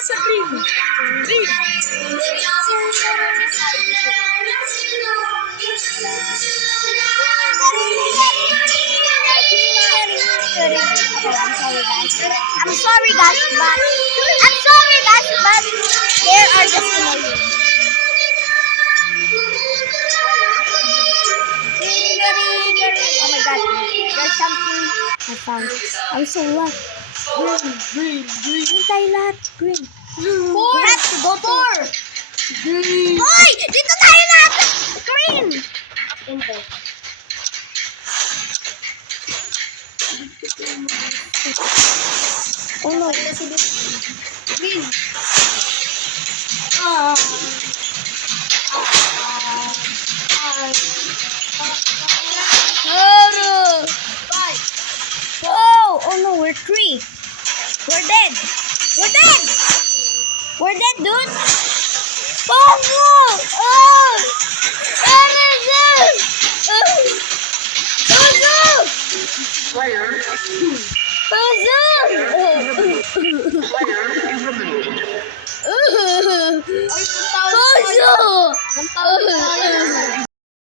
sa green. Green. I'm sorry guys, but there are just annoying. Oh my god, there's something I found. I'm so what? Green. Hintay lahat, green. Four. We have to go to... Green. Hoy! Dito tayo lahat! Green! Enter. Oh no. Green. Ah. Five. Oh no, we're three. We're dead. We're dead, dude. Oh no! Oh! What is this? Oh no! Player. Oh no! Player eliminated.